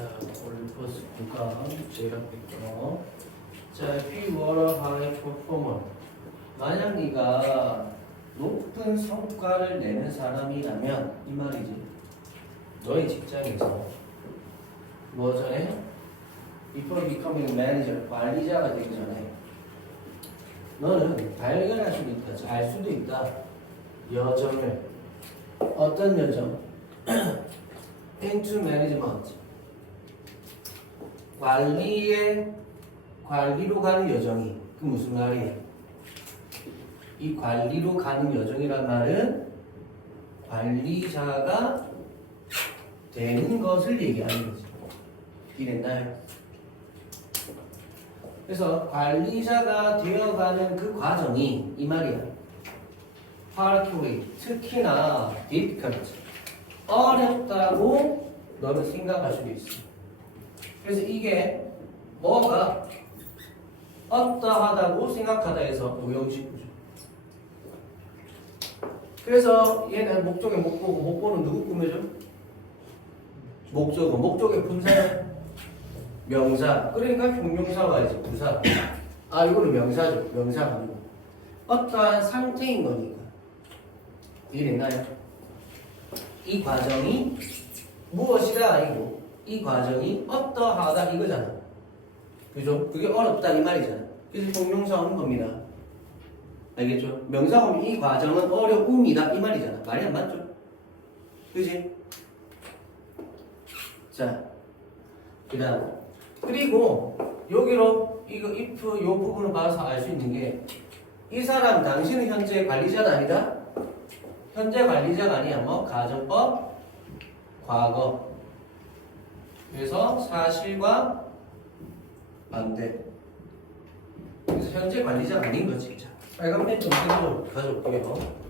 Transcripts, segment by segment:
올포스 부가 제일학교. 자, if you were a high performer. 만약 네가 높은 성과를 내는 사람이라면 이 말이지. 너의 직장에서 뭐 전에 before becoming manager 관리자가 되기 전에 너는 발견할 수도 있다, 알 수도 있다. 여정을 어떤 여정? into management 관리로 가는 여정이 그 무슨 말이야? 이 관리로 가는 여정이란 말은 관리자가 되는 것을 얘기하는 거지. 이랬나요? 그래서 관리자가 되어가는 그 과정이 이 말이야. particularly 특히나 difficult 어렵다고 너는 생각할 수도 있어. 그래서 이게 뭐가 어떠하다고 생각하다 해서 오형식 구조. 그래서 얘는 목적에 못 보고 못 보는 누구 꾸며줘? 목적의 분사는 명사. 그러니까 형용사가 와야지 부사. 아 이거는 명사죠. 명사가 아니고 어떠한 상태인 거니까. 이해됐나요? 이 과정이 무엇이다 아니고 이 과정이 어떠하다 이거잖아. 그죠? 그게 어렵다 이 말이잖아. 그래서 형용사 오는 겁니다. 알겠죠? 명사가 오면 이 과정은 어려움이다 이 말이잖아. 말이 안 맞죠? 그지? 자, 그 다음 그리고 여기로 이거 if 요 부분을 봐서 알 수 있는 게 이 사람 당신은 현재 관리자가 아니다? 현재 관리자가 아니야. 뭐 가정법 과거 그래서 사실과 반대. 그래서 현재 관리자가 아닌 거지. 자, 빨간 펜 좀 가져올게요.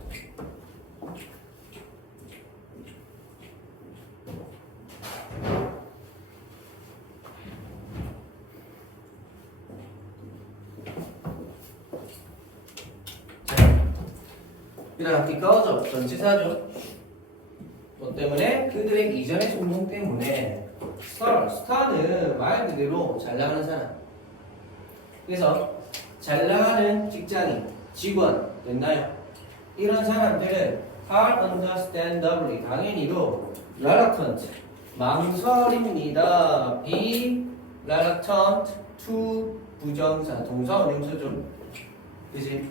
이렇게 꺼져 전치사죠. 뭐 때문에 그들의 이전의 성공 때문에 스타는 말 그대로 잘 나가는 사람. 그래서 잘 나가는 직장인, 직원 됐나요? 이런 사람들은 are understandably 당연히도 reluctant 망설입니다. be reluctant to 부정사 동사 원형사죠. 그지?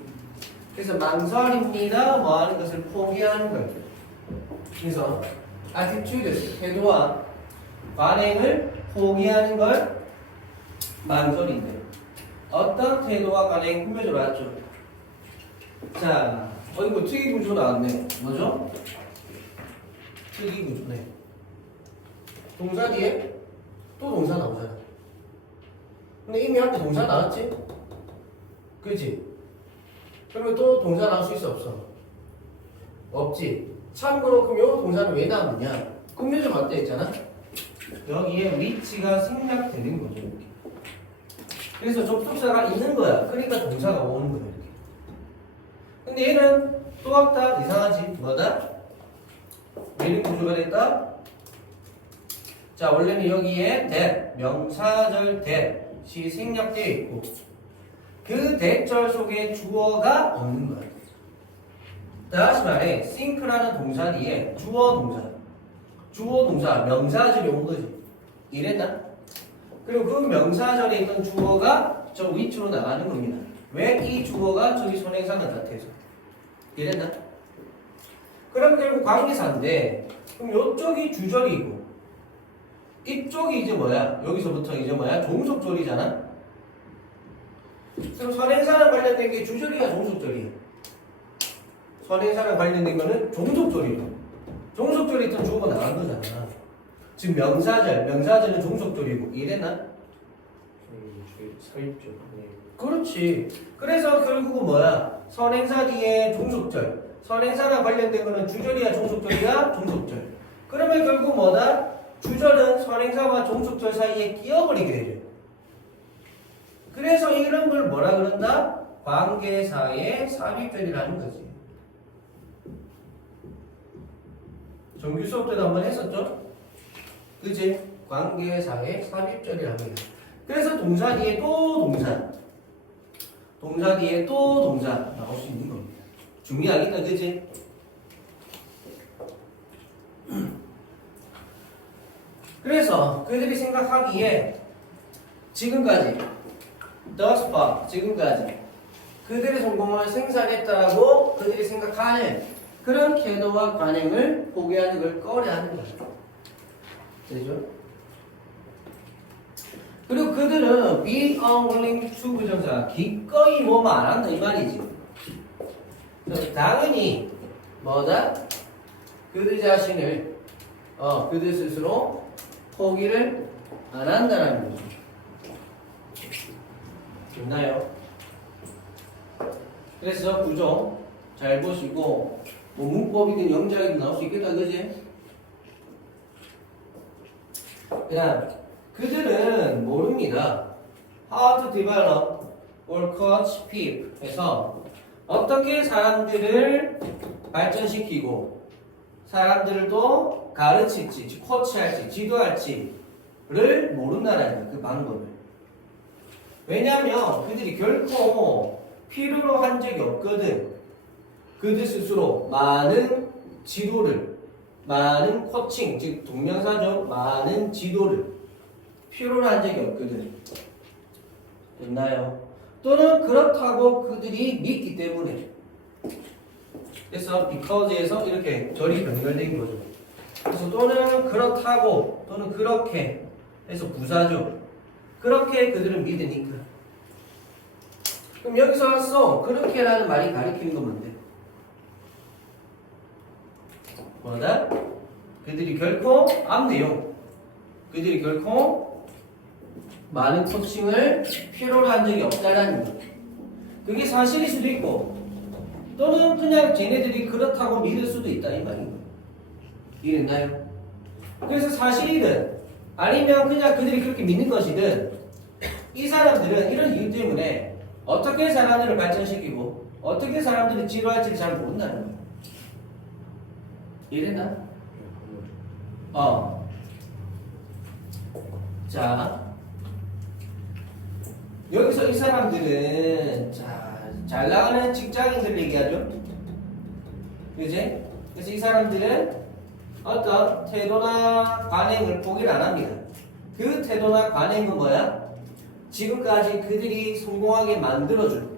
그래서 망설입니다. 뭐 하는 것을 포기하는 거예요. 그래서 attitude 태도와 관행을 포기하는 걸 망설인대. 어떤 태도와 관행 꾸며져 봤죠? 자, 이거 특이구조 나왔네. 뭐죠? 특이구조네. 동사 뒤에 또 동사 나오잖아. 근데 이미 앞에 동사 나왔지? 그치? 그러면 또 동사 나올 수 있어 없어? 없지. 참고로 그럼 요 동사는 왜 나왔느냐? 꾸며져 봤다 했잖아. 여기에 위치가 생략되는 거죠. 이렇게. 그래서 접속사가 있는 거야. 그러니까 동사가 오는 거야. 이렇게. 근데 얘는 또 왔다 이상하지. 뭐다? 왜 구조가 됐다? 자 원래는 여기에 that 명사절 that이 생략되어 있고 그 대절 속에 주어가 없는 거야. 다시 말해, think라는 동사 뒤에 주어 동사, 명사절이 온 거지. 이랬나? 그리고 그 명사절에 있던 주어가 저 위치로 나가는 겁니다. 왜 이 주어가 저기 선행사가 같아서? 이랬나? 그럼 결국 관계사인데, 그럼 이쪽이 주절이고, 이쪽이 이제 뭐야? 여기서부터 이제 뭐야? 종속절이잖아? 그럼 선행사랑 관련된 게 주절이야, 종속절이야? 선행사랑 관련된 거는 종속절이고 종속절이 있던 주어가 나간 거잖아. 지금 명사절은 종속절이고 이랬나? 서있죠. 네. 그렇지. 그래서 결국은 뭐야? 선행사 뒤에 종속절. 선행사랑 관련된 거는 주절이야, 종속절이야? 종속절. 그러면 결국 뭐다? 주절은 선행사와 종속절 사이에 끼어버리게 되죠. 그래서 이런 걸 뭐라 그런다? 관계사의 삽입절이라는 거지. 정규 수업 때도 한번 했었죠? 그치? 관계상의 삽입절이랍니다. 그래서 동사 뒤에 또 동사 뒤에 또 동사 나올 수 있는 겁니다. 중요하겠다, 그지? 그래서 그들이 생각하기에 지금까지 thus far, 지금까지 그들의 성공을 생산했다라고 그들이 생각하는 그런 태도와 관행을 포기하는 걸 꺼려하는 거죠. 되죠? 그리고 그들은 be unwilling to 부정사 기꺼이 뭐만 안 한다 이 말이지. 당연히 뭐다? 그들 자신을 그들 스스로 포기를 안 한다는 거죠. 됐나요? 그래서 구조 잘 보시고 뭐 문법이든 영작이든 나올 수 있겠다, 그지? 그다음 그들은 모릅니다. How to develop or coach people 해서 어떻게 사람들을 발전시키고 사람들을 또 가르칠지, 코치할지, 지도할지를 모른다는 거예요. 그 방법을. 왜냐하면 그들이 결코 필요로 한 적이 없거든. 그들 스스로 많은 지도를, 많은 코칭, 즉 동명사죠. 많은 지도를 필요로 한 적이 없거든. 됐나요? 또는 그렇다고 그들이 믿기 때문에. 그래서 because에서 이렇게 절이 연결된 거죠. 그래서 또는 그렇다고 또는 그렇게 해서 부사죠. 그렇게 그들은 믿으니까. 그럼 여기서 왔어. 그렇게라는 말이 가리키는 건 뭔데? 뭐다? 그들이 결코 앞 내용. 그들이 결코 많은 코칭을 필요로 한 적이 없다라는 거. 그게 사실일 수도 있고 또는 그냥 쟤네들이 그렇다고 믿을 수도 있다 이 말인 거예요. 이해됐나요? 그래서 사실이든 아니면 그냥 그들이 그렇게 믿는 것이든 이 사람들은 이런 이유 때문에 어떻게 사람들을 발전시키고 어떻게 사람들을 지도할지를 잘 모른다는 거예요. 이해됐나? 자, 여기서 이 사람들은 잘 나가는 직장인들 얘기하죠. 그지? 그래서 이 사람들은 어떤 태도나 관행을 포기를 안 합니다. 그 태도나 관행은 뭐야? 지금까지 그들이 성공하게 만들어준.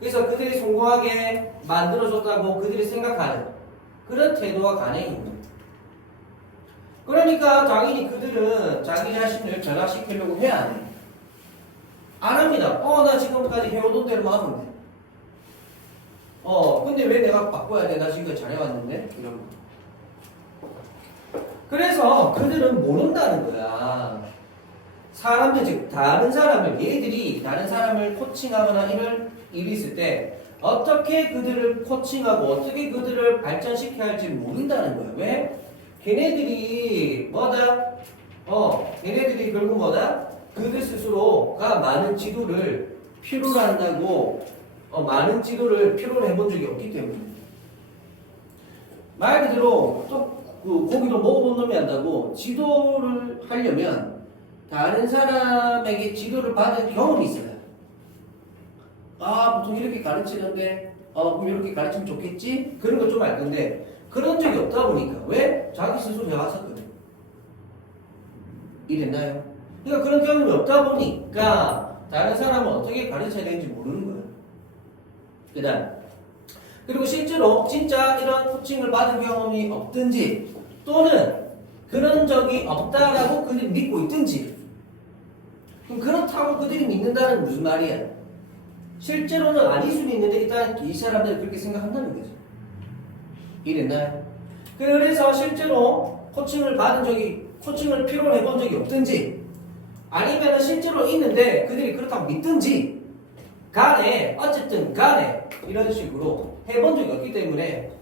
그래서 그들이 성공하게 만들어줬다고 그들이 생각하는 그런 태도와 관행입니다. 그러니까 당연히 그들은 자기 자신을 변화시키려고 해야 안 해. 안 합니다. 나 지금까지 해오던 대로만 하면 돼. 근데 왜 내가 바꿔야 돼? 나 지금까지 잘해왔는데? 이런 거. 그래서 그들은 모른다는 거야. 사람들, 즉, 다른 사람을, 얘들이 다른 사람을 코칭하거나 이런 일이 있을 때, 어떻게 그들을 코칭하고, 어떻게 그들을 발전시켜야 할지 모른다는 거야. 왜? 걔네들이 뭐다? 걔네들이 결국 뭐다? 그들 스스로가 많은 지도를 필요로 한다고, 많은 지도를 필요로 해본 적이 없기 때문에. 말 그대로, 또, 고기도 먹어본 놈이 한다고, 지도를 하려면, 다른 사람에게 지도를 받은 경험이 있어요. 보통 이렇게 가르치는데, 그럼 이렇게 가르치면 좋겠지? 그런 거 좀 알 건데, 그런 적이 없다 보니까. 왜? 자기 스스로 해왔었거든. 이랬나요? 그러니까 그런 경험이 없다 보니까, 다른 사람은 어떻게 가르쳐야 되는지 모르는 거예요. 그 다음. 그리고 실제로 진짜 이런 코칭을 받은 경험이 없든지, 또는 그런 적이 없다라고 그들이 믿고 있든지, 그럼 그렇다고 그들이 믿는다는 무슨 말이야? 실제로는 아닐 수는 있는데 일단 이 사람들은 그렇게 생각한다는 거죠. 이랬나요? 그래서 실제로 코칭을 필요로 해본 적이 없든지 아니면 실제로 있는데 그들이 그렇다고 믿든지 간에 어쨌든 간에 이런 식으로 해본 적이 없기 때문에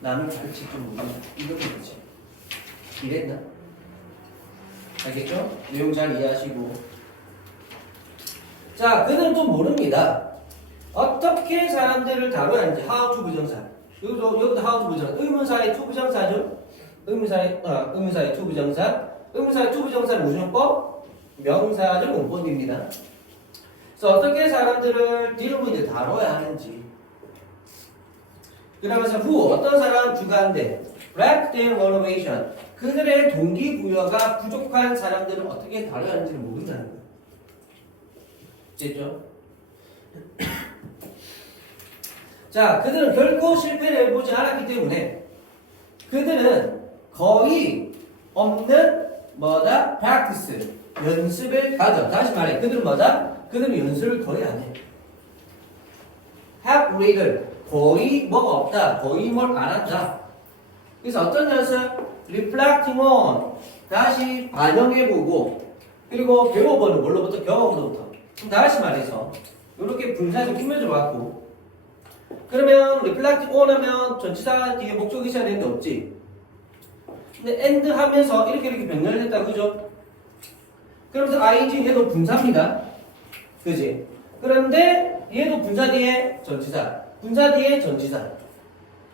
남을 가르칠 줄 모른다. 이런 거지. 이랬나? 알겠죠? 내용 잘 이해하시고. 자, 그는 또 모릅니다. 어떻게 사람들을 다뤄야 하는지. how to 부정사. 여기도 how to 부정사. 의문사의 to 부정사죠? 의문사의 to 부정사. 의문사의 투부정사는 무조건 명사를 공법입니다. 그래서 어떻게 사람들을 딜을 다뤄야 하는지. 그러면서 who 어떤 사람 주관대 lack their motivation 그들의 동기부여가 부족한 사람들을 어떻게 다뤄야 하는지를 모른다는 거예요. 됐죠? 자, 그들은 결코 실패를 해보지 않았기 때문에 그들은 거의 없는 뭐다? practice 연습을 가져. 다시 말해 그들은 뭐다? 그들은 연습을 거의 안 해. have little 거의 뭐가 없다. 거의 뭘 안 한다. 그래서 어떤 연습? reflecting on 다시 반영해보고 그리고 배워보는 걸로부터 경험으로부터. 다시 말해서 이렇게 분사해서 꾸며져 왔고 그러면 reflecting on 하면 전치사 뒤에 목적이 있어야 되는데 없지. 근데 and 하면서 이렇게 변경됐다 그죠? 그러면서 ing 얘도 분사입니다. 그지? 그런데 얘도 분사 뒤에 전치사 분사 뒤에 전치사.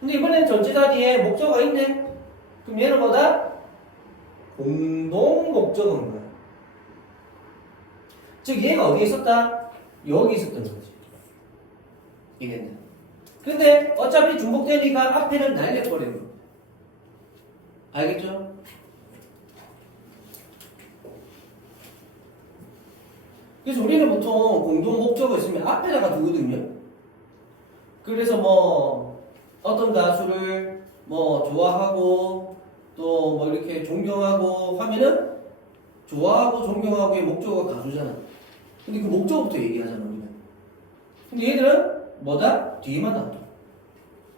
근데 이번엔 전치사 뒤에 목적어가 있네. 그럼 얘는 뭐다? 공동 목적어인 거야. 즉 얘가 어디에 있었다? 여기 있었던 거지. 이겠네. 근데 어차피 중복되니까 앞에는 날려버리는 거야. 알겠죠? 그래서 우리는 보통 공동 목적어 있으면 앞에다가 두거든요. 그래서 뭐 어떤 가수를 뭐 좋아하고 또 뭐 이렇게 존경하고 하면은 좋아하고 존경하고의 목적어가 가수잖아. 근데 그 목적어부터 얘기하잖아 우리는. 근데 얘들은 뭐다? 뒤에만 나온다.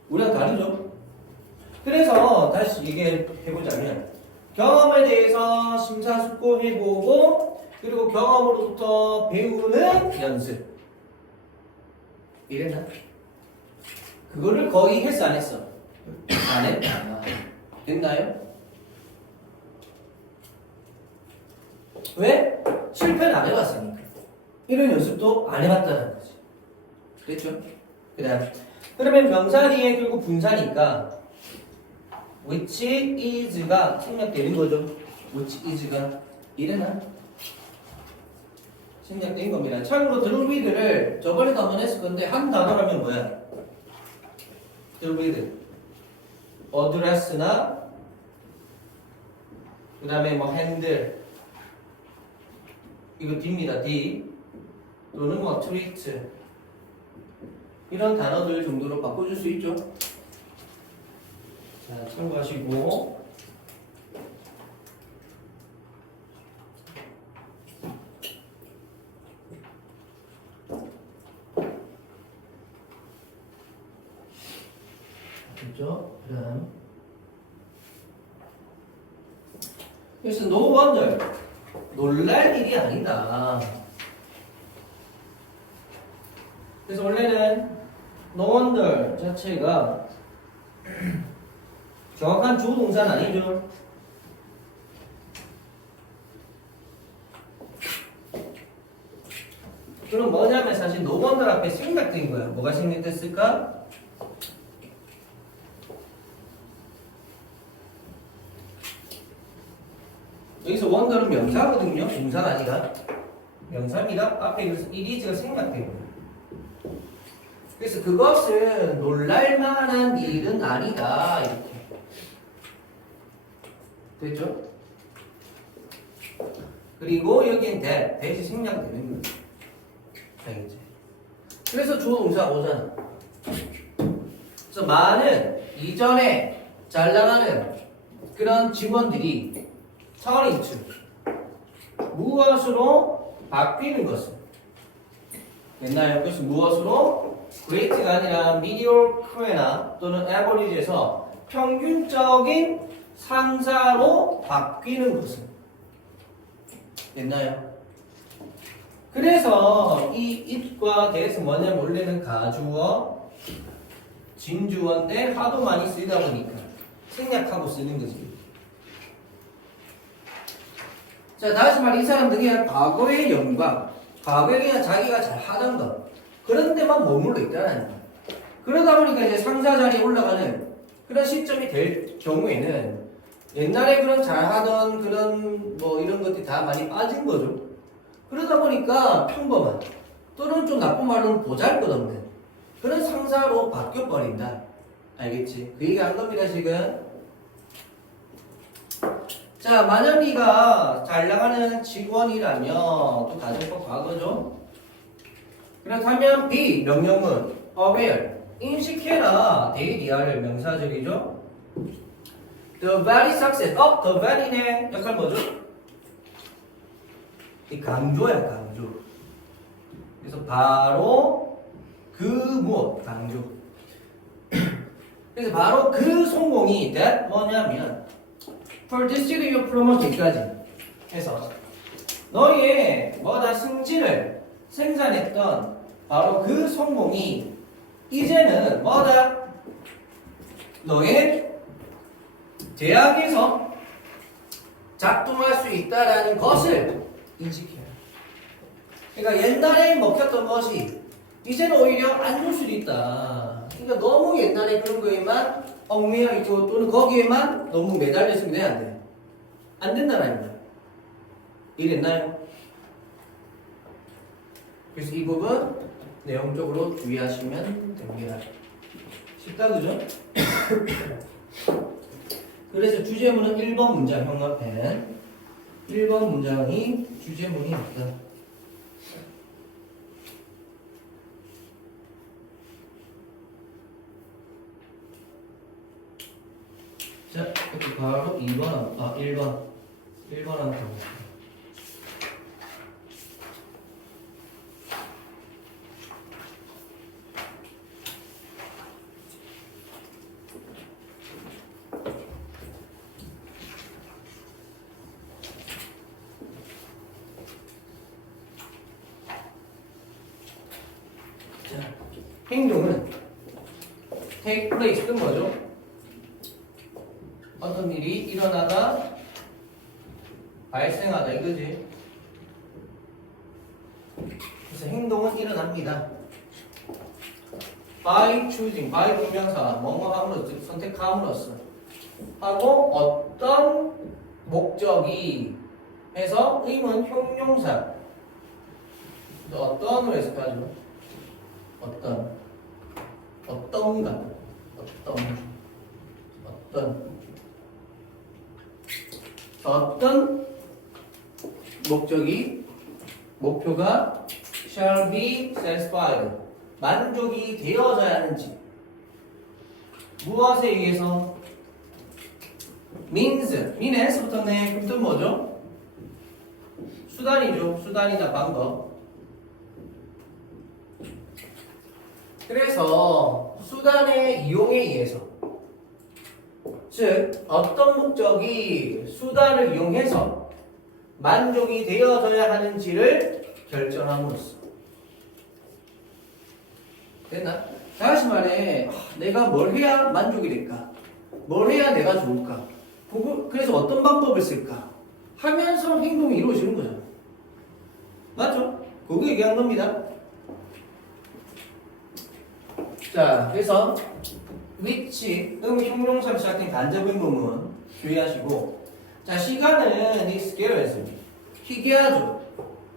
우리랑 다르죠? 그래서 다시 얘기해보자면 경험에 대해서 심사숙고해보고 그리고 경험으로부터 배우는 연습 이랬나? 그거를 거의 했어 안 했어? 안 했다. 됐나요? 왜? 실패는 안 해봤으니까. 이런 연습도 안 해봤다는 거지. 됐죠? 그러면 명사 뒤에 결국 분사니까 which is가 생략되는 거죠. which is가 이래나? 생략된 겁니다. 참고로 드루비드를 저번에도 한번 했을 건데 한 단어라면 뭐야? 드루비드 어드레스나 그 다음에 뭐 핸들 이거 D입니다. D 또는 뭐 트리트 이런 단어들 정도로 바꿔줄 수 있죠. 자, 참고하시고 됐죠? 그다음 그래서 no wonder 놀랄 일이 아니다. 그래서 원래는 no wonder 자체가 정확한 주동사는 아니죠. 그럼 뭐냐면 사실 no wonder 앞에 생략된 거야. 뭐가 생략됐을까? 여기서 wonder는 명사거든요. 동사가 아니라 명사입니다. 앞에 그래서 it is가 생략된 거예요. 그래서 그것은 놀랄만한 일은 아니다. 이렇게 됐죠? 그리고 여기엔 that이 생략되는 거예요. 알겠지? 그래서 주어 동사가 오잖아. 그래서 많은 이전에 잘 나가는 그런 직원들이 turn into 무엇으로 바뀌는 것은 됐나요? 그래서 무엇으로 great가 아니라 mediocre나 또는 average에서 평균적인 상사로 바뀌는 것은 됐나요? 그래서 이 it과 that은 뭐냐면 원래는 가주어 진주어인데 하도 많이 쓰다 보니까 생략하고 쓰는 거지. 자, 다시 말해 이 사람들이 과거의 영광, 과거에 그냥 자기가 잘 하던 것 그런 데만 머물러 있다는 거야. 그러다 보니까 이제 상사 자리에 올라가는 그런 시점이 될 경우에는 옛날에 그런 잘하던 그런 뭐 이런 것들이 다 많이 빠진 거죠. 그러다 보니까 평범한 또는 좀 나쁜 말로는 보잘것없는 그런 상사로 바뀌어버린다. 알겠지? 그 얘기 한 겁니다 지금. 자, 만약 네가 잘 나가는 직원이라면 또 가정법 과거죠. 그렇다면 B 명령문 aware 인식해라 대리알 명사절이죠. The very success the very의 역할 뭐죠? 이 강조야 강조. 그래서 바로 그 무엇 강조. 그래서 바로 그 성공이 that 뭐냐면 for this city you promote까지 해서 너희의 뭐다 승진을 생산했던 바로 그 성공이 이제는 뭐다 너의 대학에서 작동할 수 있다라는 것을 인식해요. 그러니까 옛날에 먹혔던 것이 이제는 오히려 안 좋을 수도 있다. 그러니까 너무 옛날에 그런 거에만 얽매여 있고 또는 거기에만 너무 매달려 있으면 돼, 안 돼? 안 된다는 거야. 이랬나요? 그래서 이 부분 내용적으로 주의하시면 됩니다. 쉽다, 그죠? 그래서 주제문은 1번 문장 형광펜 1번 문장이 주제문이 있다. 자, 이렇게 바로 1번 한번 가볼게요. 자, 행동은 take place는 뭐죠? 어떤 일이 일어나다 발생하다 이거지. 그래서 행동은 일어납니다. by choosing, by 분명사 뭐뭐 함으로써 선택함으로써 하고 어떤 목적이 해서 의문 형용사 어떤으로 해석하죠. 어떤가 어떤 목표가 shall be satisfied 만족이 되어져야 하는지 무엇에 의해서 means부터네. 그럼 또 뭐죠? 수단이죠. 수단이다 방법. 그래서 수단의 이용에 의해서 즉 어떤 목적이 수단을 이용해서 만족이 되어져야 하는지를 결정함으로써 됐나? 다시 말해 내가 뭘 해야 만족이 될까? 뭘 해야 내가 좋을까? 그래서 어떤 방법을 쓸까? 하면서 행동이 이루어지는 거잖아. 맞죠? 그거 얘기한 겁니다. 자, 그래서 which 형용사로 시작된 간접 의문문 주의하시고, 자, 시간은 is scarce 희귀하죠,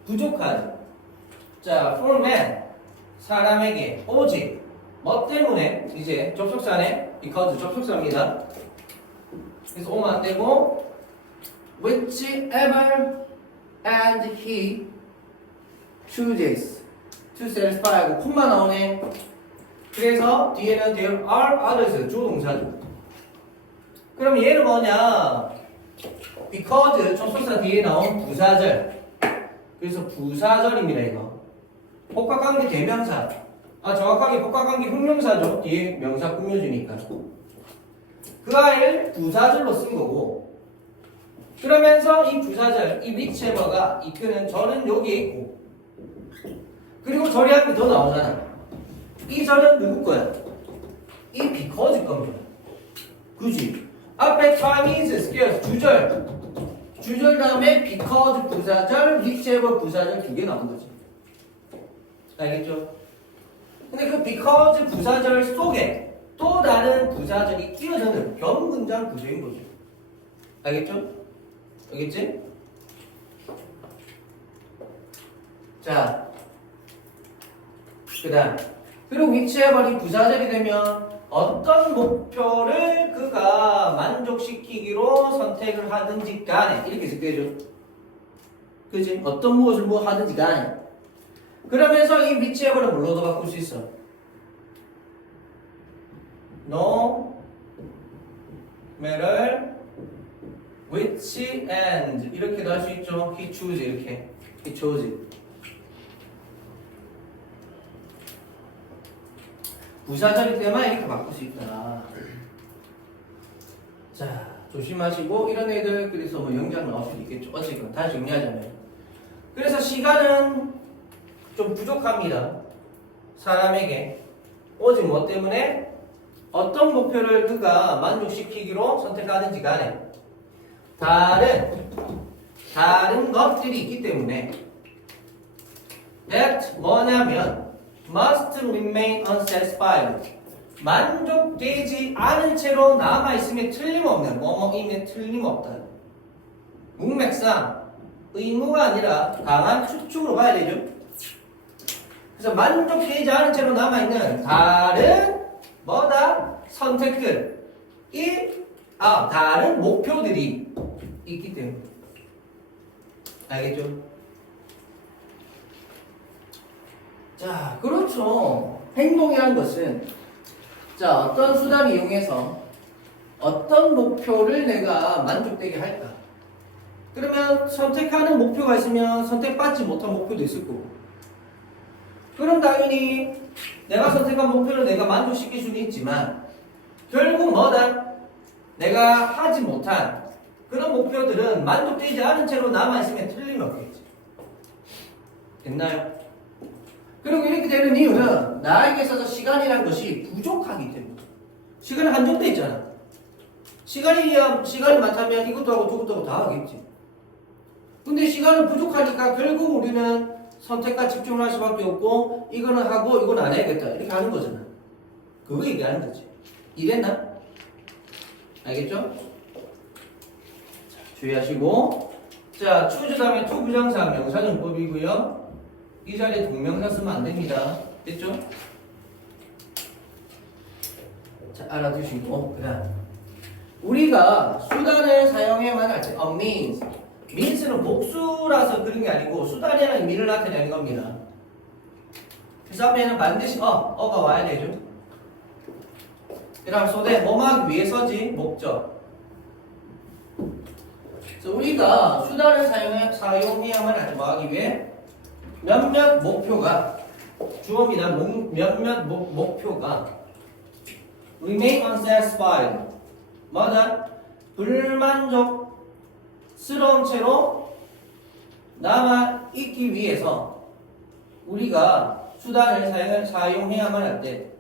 부족하죠. 자, for man 사람에게 오직 뭐 때문에 이제 접속사네 because 접속사입니다. 그래서 오면 안 되고 whichever and he chooses to satisfy 하고 콤마 나오네. 그래서 뒤에는 there are others 주동사죠. 그럼 얘는 뭐냐? because 접속사 뒤에 나온 부사절. 그래서 부사절입니다 이거. 복합관계 대명사. 정확하게 복합관계 형용사죠. 뒤에 명사 꾸며주니까. 그 아이를 부사절로 쓴 거고. 그러면서 이 부사절, 이 whichever가 이끄는 절은 여기에 있고. 그리고 절이 한 개 더 나오잖아. 이 절은 누구 거야? 이 because 겁니다. 그지? 앞에 time is scarce 주절 다음에 because 부사절, whichever 부사절 두 개 나온 거지. 알겠죠? 근데 그 because 부사절 속에 또 다른 부사절이 끼어드는 변문장 구조인 거죠. 알겠죠? 알겠지? 자, 그 다음. 그리고 위치해버린 부사절이 되면 어떤 목표를 그가 만족시키기로 선택을 하든지 간에 이렇게 해석되죠. 그지? 어떤 무엇을 뭐 하든지 간에. 그러면서 이 위치해버린 뭘로도 바꿀 수 있어. No matter which and 이렇게도 할 수 있죠. He choose 이렇게. He chose. 부사절일 때만 이렇게 바꿀 수 있다. 자, 조심하시고 이런 애들 그래서 뭐 영장 나올 수도 있겠죠. 어쨌든 다시 정리하자면 그래서 시간은 좀 부족합니다. 사람에게 오직 뭐 때문에 어떤 목표를 그가 만족시키기로 선택하든지 간에 다른 것들이 있기 때문에 that 뭐냐면 must remain unsatisfied 만족되지 않은 채로 남아있음에 틀림없는 뭐뭐임에 틀림없다. 문맥상 의무가 아니라 강한 추측으로 가야 되죠. 그래서 만족되지 않은 채로 남아있는 다른 뭐다? 선택들이 다른 목표들이 있기 때문에 알겠죠? 자, 그렇죠. 행동이란 것은 자, 어떤 수단을 이용해서 어떤 목표를 내가 만족되게 할까? 그러면 선택하는 목표가 있으면 선택받지 못한 목표도 있을 거고. 그럼 당연히 내가 선택한 목표를 내가 만족시킬 수는 있지만 결국 뭐다? 내가 하지 못한 그런 목표들은 만족되지 않은 채로 남아있으면 틀림없겠지. 됐나요? 그리고 이렇게 되는 이유는 나에게 있어서 시간이라는 것이 부족하기 때문에. 시간이 한정돼 있잖아. 시간이 많다면 이것도 하고 저것도 하고 다 하겠지. 근데 시간은 부족하니까 결국 우리는 선택과 집중을 할 수밖에 없고 이거는 하고 이건 안 해야겠다 이렇게 하는 거잖아. 그거 얘기하는 거지. 이랬나? 알겠죠? 자, 주의하시고 자, choose 다음에 to 부정사 명사정법이고요. 이 자리에 동명사 쓰면 안 됩니다. 됐죠? 자, 알아두시고 그다음 우리가 수단을 사용해야만 할 때 means means는 복수라서 그런 게 아니고 수단이라는 의미를 나타내는 겁니다. 그래서 앞에는 반드시 어가 와야 되죠. 그 다음 소대 뭐뭐 하기 위해서지 목적. 그래서 우리가 수단을 사용해야만 할 때 뭐 하기 위해 몇몇 목표가 주어입니다. 몇몇 목표가 remain unsatisfied 뭐다? 불만족스러운 채로 남아있기 위해서 우리가 수단을 사용해야만 할 때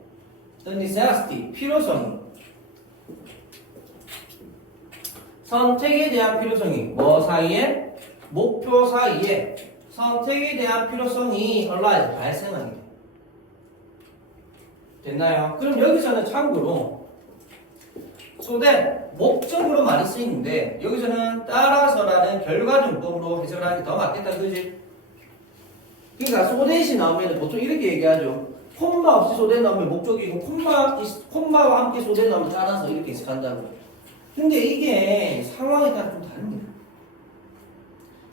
the necessity, 필요성이 선택에 대한 필요성이 뭐 사이에? 목표 사이에 선택에 대한 필요성이 arise, 발생하게 돼. 됐나요? 그럼 여기서는 참고로 so that 목적으로 많이 쓰이는데 여기서는 따라서라는 결과정법으로 해석하는 게 더 맞겠다, 그지? 그러니까 so that이 나오면 보통 이렇게 얘기하죠. 콤마 없이 so that 나오면 목적이고 콤마와 함께 so that 나오면 따라서 이렇게 해석한다고요. 근데 이게 상황에 따라 좀 다릅니다.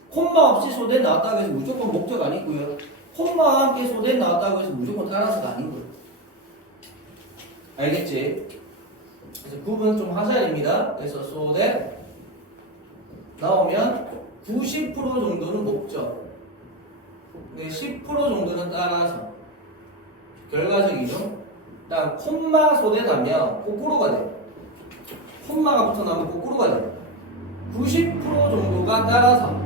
콤마 없이 so that 나왔다고 해서 무조건 목적 아니고요. 콤마와 함께 so that 나왔다고 해서 무조건 따라서가 아니고요. 알겠지? 그래서 구분 좀 하셔야 됩니다. 그래서 so that 나오면 90% 정도는 목적, 10% 정도는 따라서 결과적이죠. 그다음 콤마 so that 하면 거꾸로가 돼요. 콤마가 붙어 나오면 거꾸로가 돼요. 90% 정도가 따라서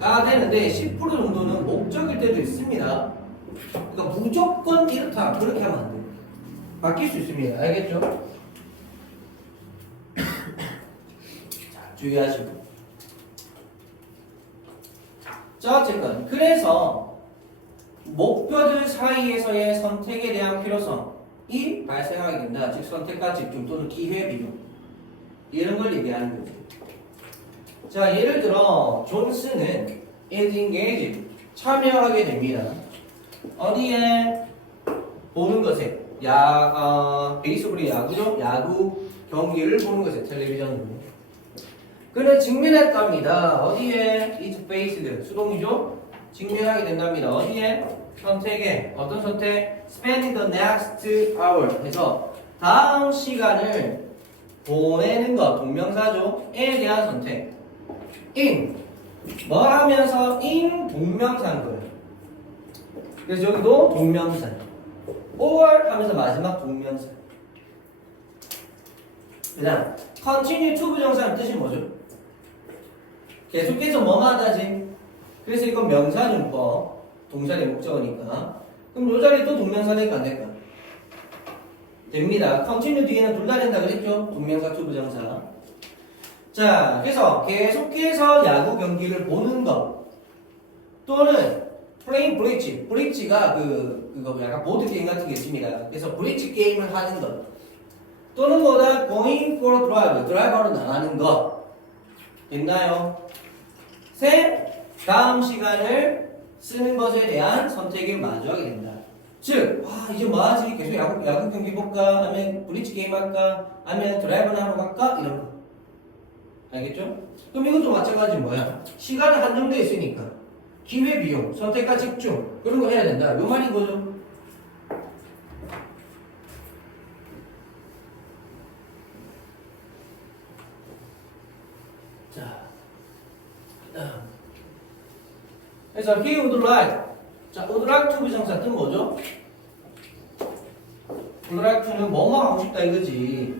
가 되는데 10% 정도는 목적일 때도 있습니다. 그러니까 무조건 이렇다 그렇게 하면 안 돼요. 바뀔 수 있습니다. 알겠죠? 자, 주의하시고. 자, 어쨌건 그래서 목표들 사이에서의 선택에 대한 필요성이 발생하게 된다. 즉 선택과 집중 또는 기회 비용 이런 걸 얘기하는 거죠. 자, 예를 들어 존스는 is engaged 참여하게 됩니다. 어디에? 보는 것에 베이스볼이 야구죠? 야구 경기를 보는 것에 텔레비전으로. 그는 직면했답니다. 어디에? is faced 수동이죠? 직면하게 된답니다. 어디에? 선택에. 어떤 선택? spend the next hour 해서 다음 시간을 보내는 것 동명사죠? 에 대한 선택. in 뭐 하면서 in 동명사인 거예요. 그래서 여기도 동명사. or 하면서 마지막 동명사. 그다음 continue to 부정사의 뜻이 뭐죠? 계속해서 뭐만 하다지. 그래서 이건 명사용법 동사의 목적어니까. 그럼 요 자리 또 동명사 될까 안 될까? 됩니다. continue 뒤에는 둘 다 된다 그랬죠? 동명사 to 부정사. 자, 그래서 계속해서 야구 경기를 보는 것 또는 playing bridge, bridge가 그거 약간 보드 게임 같은 게 있습니다. 그래서 브릿지 게임을 하는 것 또는 뭐다 going for a drive, 드라이버로 나가는 것 됐나요? 셋, 다음 시간을 쓰는 것에 대한 선택을 마주하게 된다. 즉, 이제 뭐하지? 계속 야구 경기 볼까? 아니면 브릿지 게임 할까? 아니면 드라이브나 하러 갈까? 이런 거. 알겠죠? 그럼 이것도 마찬가지 뭐야? 시간은 한정되어 있으니까 기회비용, 선택과 집중 그런 거 해야 된다. 요 말인 거죠. 자, 그래서 he would like. 자, would like to 부정사 뜻 뭐죠? would like to는 뭐뭐 하고 싶다 이거지.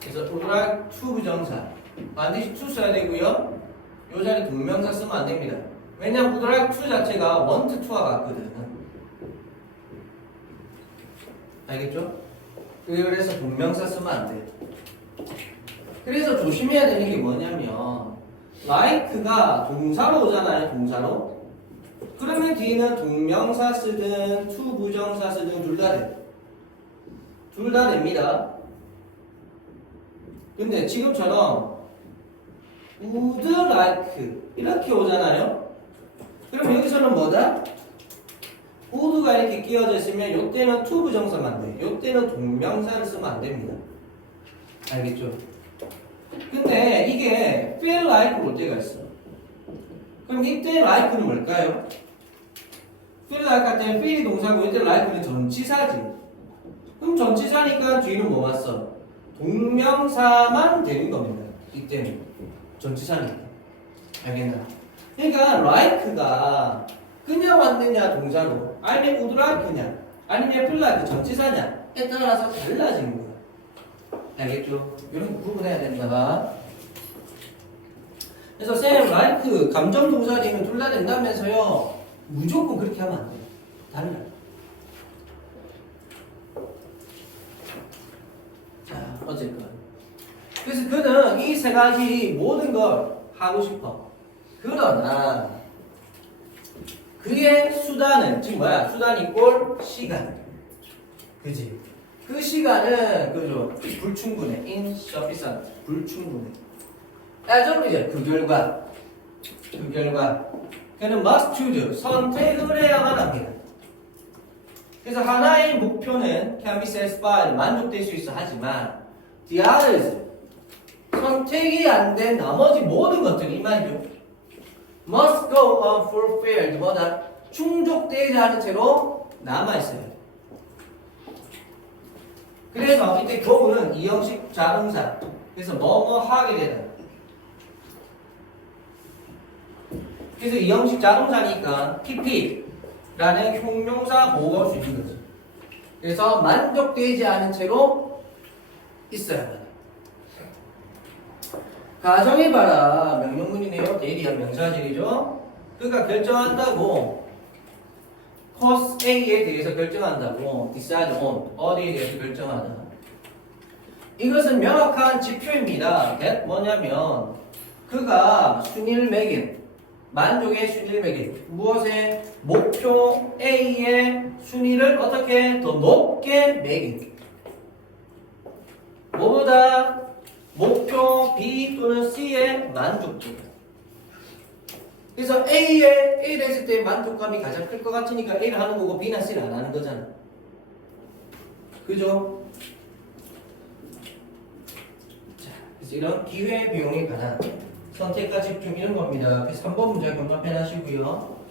그래서 would like to 부정사 반드시 to 써야 되고요. 요 자리 동명사 쓰면 안 됩니다. 왜냐면 would like to 자체가 want to와 같거든. 알겠죠? 그래서 동명사 쓰면 안 돼. 그래서 조심해야 되는 게 뭐냐면 like가 동사로 오잖아요. 동사로. 그러면 뒤에는 동명사 쓰든 to 부정사 쓰든 둘 다 돼. 둘 다 됩니다. 근데 지금처럼 would like 이렇게 오잖아요. 그럼 여기서는 뭐다? would가 이렇게 끼워져 있으면 요때는 to 부정사만 돼. 요때는 동명사를 쓰면 안 됩니다. 알겠죠? 근데 이게 feel like 올 때가 있어. 그럼 이때 like는 뭘까요? feel like 할 때는 feel이 동사고 이때 like는 전치사지. 그럼 전치사니까 뒤는 뭐 왔어? 동명사만 되는 겁니다. 이때는 전치사니까. 알겠나? 그러니까 like가 그냥 왔느냐 동사로 아니면 would like냐 아니면 feel like 전치사냐에 따라서 달라지는 거야. 알겠죠? 이런 거 구분해야 된다. 그래서 쌤 like 감정 동사 되면 둘 다 된다면서요. 무조건 그렇게 하면 안 돼요. 달라. 자, 어쨌건 그래서 그는 이 세 가지 모든 걸 하고 싶어. 그러나 그의 수단은 지금 뭐야? 수단 이꼴 시간. 그지? 그 시간은 그죠? 불충분해. insufficient. 불충분해. 따져보면 이제 그 결과 그는 must choose 선택을 해야만 합니다. 그래서 하나의 목표는 can be satisfied 만족될 수 있어 하지만 the others 선택이 안 된 나머지 모든 것들이 이 말이죠. must go unfulfilled 뭐다? 충족되지 않은 채로 남아있어요. 그래서 이때 go는 이형식 자동사 그래서 뭐뭐 하게 되다. 그래서 이형식 자동사니까 pp라는 형용사 보호가 수 있는 거지. 그래서 만족되지 않은 채로 있어야 한다. 가정해봐라. 명령문이네요. 대리한 명사절이죠. 그러니까 결정한다고 cause A에 대해서 결정한다고 decide on 어디에 대해서 결정하다. 이것은 명확한 지표입니다. that 뭐냐면 그가 순위를 매긴 만족의 순위를 매긴 무엇에? 목표 A의 순위를 어떻게 더 높게 매긴 뭐보다 목표 B 또는 C의 만족도. 그래서 A를 했을 때 만족감이 가장 클 것 같으니까 A를 하는 거고 B나 C를 안 하는 거잖아. 그죠? 자, 그래서 이런 기회 비용에 관한 선택과 집중 이런 겁니다. 그래서 3번 문제 건너편 하시고요.